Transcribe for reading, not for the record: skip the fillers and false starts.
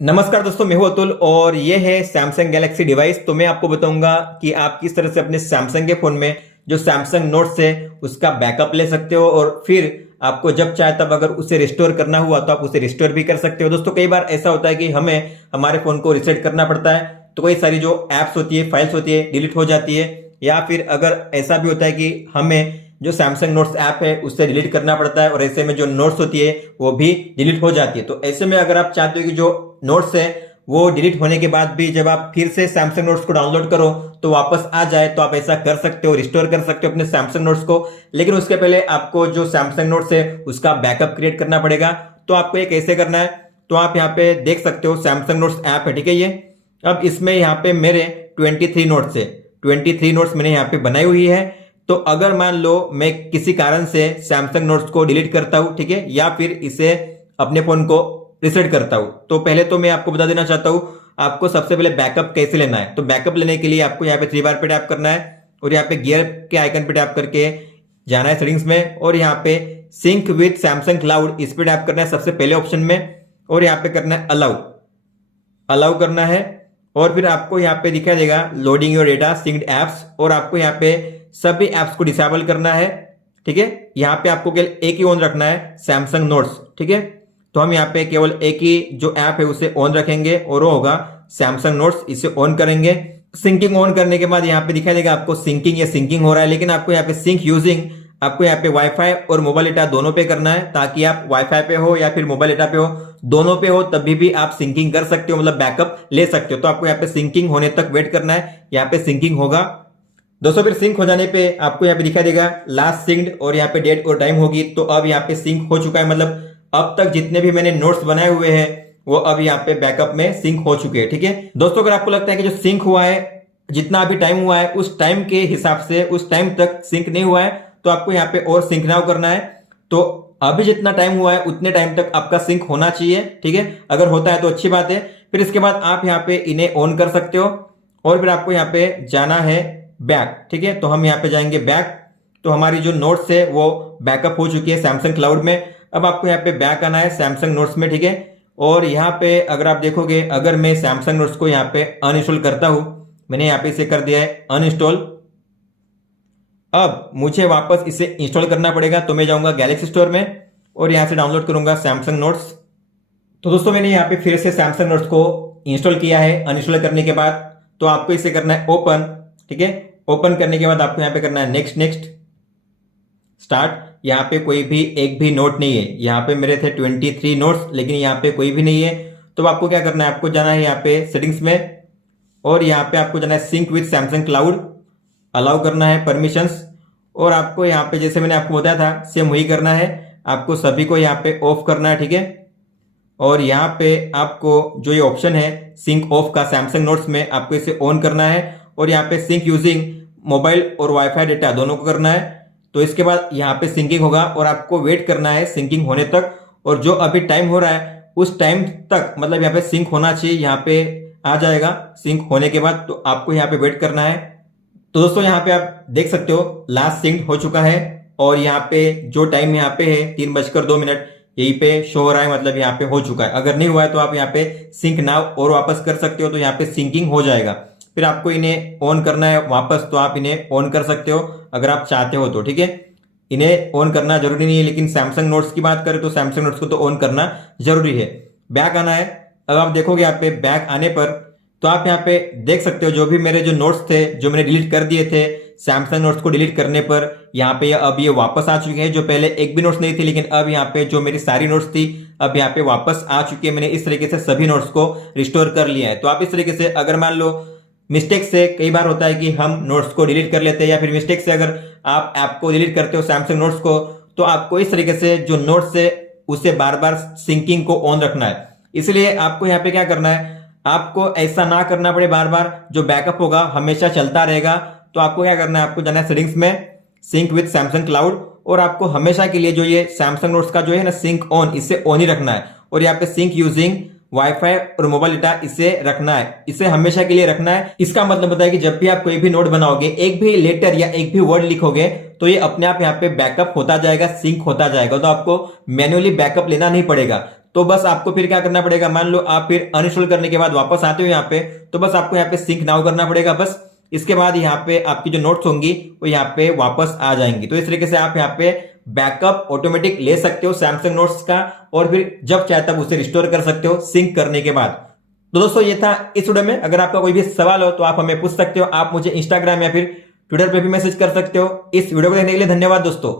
नमस्कार दोस्तों, मैं हूं अतुल और ये है सैमसंग गैलेक्सी डिवाइस। तो मैं आपको बताऊंगा कि आप किस तरह से अपने सैमसंग के फोन में जो सैमसंग नोट्स है उसका बैकअप ले सकते हो और फिर आपको जब चाहे तब अगर उसे रिस्टोर करना हुआ तो आप उसे रिस्टोर भी कर सकते हो। दोस्तों, कई बार ऐसा होता है कि हमें हमारे फोन को रिसेट करना पड़ता है, तो कई सारी जो एप्स होती है, फाइल्स होती है, डिलीट हो जाती है। या फिर अगर ऐसा भी होता है कि हमें जो सैमसंग नोट्स ऐप है उससे डिलीट करना पड़ता है और ऐसे में जो नोट्स होती है वो भी डिलीट हो जाती है। तो ऐसे में अगर आप चाहते हो कि जो नोट्स है वो डिलीट होने के बाद भी जब आप फिर से सैमसंग नोट्स को डाउनलोड करो तो वापस आ जाए, तो आप ऐसा कर सकते हो, रिस्टोर कर सकते हो अपने सैमसंग नोट्स को। लेकिन उसके पहले आपको जो सैमसंग नोट्स है उसका बैकअप क्रिएट करना पड़ेगा। तो आपको ये कैसे करना है, तो आप यहाँ पे देख सकते हो सैमसंग नोट्स ऐप है, ठीक है। ये अब इसमें यहाँ पे मेरे 23 नोट्स है, 23 नोट्स मैंने यहाँ पे बनाई हुई है। तो अगर मान लो मैं किसी कारण से सैमसंग नोट्स को डिलीट करता हूं, ठीक है, या फिर इसे अपने फोन को रिसेट करता हूं, तो पहले तो मैं आपको बता देना चाहता हूं आपको सबसे पहले बैकअप कैसे लेना है। तो बैकअप लेने के लिए आपको यहाँ पे 3 बार पे टैप करना है और यहाँ पे गियर के आइकन पे टैप करके जाना है सेटिंग्स में और यहाँ पे सिंक विथ सैमसंग क्लाउड इस पे टैप करना है सबसे पहले ऑप्शन में और यहाँ पे करना है अलाउ, अलाउ करना है। और फिर आपको यहाँ पे दिखाई देगा loading your data synced apps और आपको यहाँ पे सभी एप्स को डिसेबल करना है, ठीक है। यहाँ पे आपको केवल एक ही ऑन रखना है, सैमसंग नोट्स, ठीक है। तो हम यहाँ पे केवल एक ही जो ऐप है उसे ऑन रखेंगे और वो होगा सैमसंग नोट्स, इसे ऑन करेंगे। सिंकिंग ऑन करने के बाद यहाँ पे दिखाई देगा आपको सिंकिंग या सिंकिंग हो रहा है, लेकिन आपको यहाँ पे सिंक यूजिंग आपको यहाँ पे वाईफाई और मोबाइल डेटा दोनों पे करना है, ताकि आप वाईफाई पे हो या फिर मोबाइल डेटा पे हो, दोनों पे हो तभी भी आप सिंकिंग कर सकते हो, मतलब बैकअप ले सकते हो। तो आपको यहाँ पे सिंकिंग होने तक वेट करना है, यहाँ पे सिंकिंग होगा दोस्तों। फिर सिंक हो जाने पे आपको यहाँ पे दिखाई देगा लास्ट सिंक्ड और यहाँ पे डेट और टाइम होगी। तो अब यहाँ पे सिंक हो चुका है, मतलब अब तक जितने भी मैंने नोट्स बनाए हुए हैं वो अब यहाँ पे बैकअप में सिंक हो चुके हैं, ठीक है दोस्तों। अगर आपको लगता है कि जो सिंक हुआ है जितना अभी टाइम हुआ है उस टाइम के हिसाब से उस टाइम तक सिंक नहीं हुआ है, तो आपको यहाँ पे और सिंक नाउ करना है। तो अभी जितना टाइम हुआ है उतने टाइम तक आपका सिंक होना चाहिए, ठीक है। अगर होता है तो अच्छी बात है। फिर इसके बाद आप यहाँ पे इन्हें ऑन कर सकते हो और फिर आपको यहाँ पे जाना है बैक, ठीक है। तो हम यहाँ पे जाएंगे बैक। तो हमारी जो नोट्स है वो बैकअप हो चुकी है सैमसंग क्लाउड में। अब आपको यहाँ पे बैक आना है सैमसंग नोट्स में, ठीक है। और यहाँ पे अगर आप देखोगे, अगर मैं सैमसंग नोट्स को यहाँ पे अनइंस्टॉल करता हूं, मैंने यहाँ पे इसे कर दिया है अनइंस्टॉल। अब मुझे वापस इसे इंस्टॉल करना पड़ेगा, तो मैं जाऊंगा गैलेक्सी स्टोर में और यहाँ से डाउनलोड करूंगा सैमसंग नोट्स। तो दोस्तों मैंने यहाँ पे फिर से सैमसंग नोट्स को इंस्टॉल किया है अनइंस्टॉल करने के बाद। तो आपको इसे करना है ओपन, ठीक है। ओपन करने के बाद आपको यहाँ पे करना है नेक्स्ट नेक्स्ट स्टार्ट। यहाँ पे कोई भी एक भी नोट नहीं है, यहाँ पे मेरे थे 23 नोट्स लेकिन यहाँ पे कोई भी नहीं है। तो आपको क्या करना है, आपको जाना है यहाँ पे सेटिंग्स में और यहाँ पे आपको जाना है sync with Samsung cloud, allow करना है परमिशंस। और आपको यहाँ पे जैसे मैंने आपको बताया था सेम वही करना है, आपको सभी को यहाँ पे ऑफ करना है, ठीक है। और यहाँ पे आपको जो ये ऑप्शन है सिंक ऑफ का सैमसंग नोट्स में, आपको इसे ऑन करना है और यहाँ पे सिंक यूजिंग मोबाइल और वाईफाई डेटा दोनों को करना है। तो इसके बाद यहाँ पे सिंकिंग होगा और आपको वेट करना है सिंकिंग होने तक। और जो अभी टाइम हो रहा है उस टाइम तक, मतलब यहाँ पे सिंक होना चाहिए, यहाँ पे आ जाएगा सिंक होने के बाद। तो आपको यहाँ पे वेट करना है। तो दोस्तों यहाँ पे आप देख सकते हो लास्ट सिंक हो चुका है और यहाँ पे जो टाइम यहाँ पे है 3:02 यहीं पे शो हो रहा है, मतलब यहाँ पे हो चुका है। अगर नहीं हुआ है तो आप यहाँ पे सिंक नाउ और वापस कर सकते हो, तो यहाँ पे सिंकिंग हो जाएगा। फिर आपको इन्हें ऑन करना है वापस, तो आप इन्हें ऑन कर सकते हो अगर आप चाहते हो तो, ठीक है। इन्हें ऑन करना जरूरी नहीं है, लेकिन सैमसंग नोट्स की बात करें तो सैमसंग नोट्स को तो ऑन करना जरूरी है। बैक आना है। अब आप देखोगे यहाँ पे बैक आने पर तो आप यहाँ पे देख सकते हो जो भी मेरे जो नोट्स थे जो मैंने डिलीट कर दिए थे सैमसंग नोट्स को डिलीट करने पर, यहाँ पे अब ये वापस आ चुके हैं। जो पहले एक भी नोट्स नहीं थी, लेकिन अब यहाँ पे जो मेरी सारी नोट्स थी अब यहाँ पे वापस आ चुकी है। मैंने इस तरीके से सभी नोट्स को रिस्टोर कर लिया है। तो आप इस तरीके से अगर मान लो मिस्टेक से, कई बार होता है कि हम नोट्स को डिलीट कर लेते हैं, या फिर मिस्टेक से अगर आप ऐप को डिलीट करते हो सैमसंग नोट्स को, तो आपको इस तरीके से जो नोट्स है उसे बार बार सिंकिंग को ऑन रखना है। इसलिए आपको यहाँ पे क्या करना है, आपको ऐसा ना करना पड़े बार बार, जो बैकअप होगा हमेशा चलता रहेगा। तो आपको क्या करना है, आपको जाना है सेटिंग्स में सिंक विथ सैमसंग क्लाउड और आपको हमेशा के लिए जो ये सैमसंग नोट्स का जो है ना सिंक ऑन, इसे ऑन ही रखना है। और यहाँ पे सिंक यूजिंग वाईफाई और मोबाइल डेटा इसे रखना है, इसे हमेशा के लिए रखना है। इसका मतलब होता है कि जब भी आप कोई भी नोट बनाओगे, एक भी लेटर या एक भी वर्ड लिखोगे, तो ये अपने आप यहाँ पे बैकअप होता जाएगा, सिंक होता जाएगा। तो आपको मैन्युअली बैकअप लेना नहीं पड़ेगा। तो बस आपको फिर क्या करना पड़ेगा, मान लो आप फिर अनइंस्टॉल करने के बाद वापस आते हो यहाँ पे, तो बस आपको यहाँ पे सिंक नाउ करना पड़ेगा बस। इसके बाद यहाँ पे आपकी जो नोट्स होंगी वो यहाँ पे वापस आ जाएंगी। तो इस तरीके से आप यहाँ पे बैकअप ऑटोमेटिक ले सकते हो सैमसंग नोट्स का, और फिर जब चाहे तब उसे रिस्टोर कर सकते हो सिंक करने के बाद। तो दोस्तों ये था इस वीडियो में। अगर आपका कोई भी सवाल हो तो आप हमें पूछ सकते हो, आप मुझे इंस्टाग्राम या फिर ट्विटर पे भी मैसेज कर सकते हो। इस वीडियो को देखने के लिए धन्यवाद दोस्तों।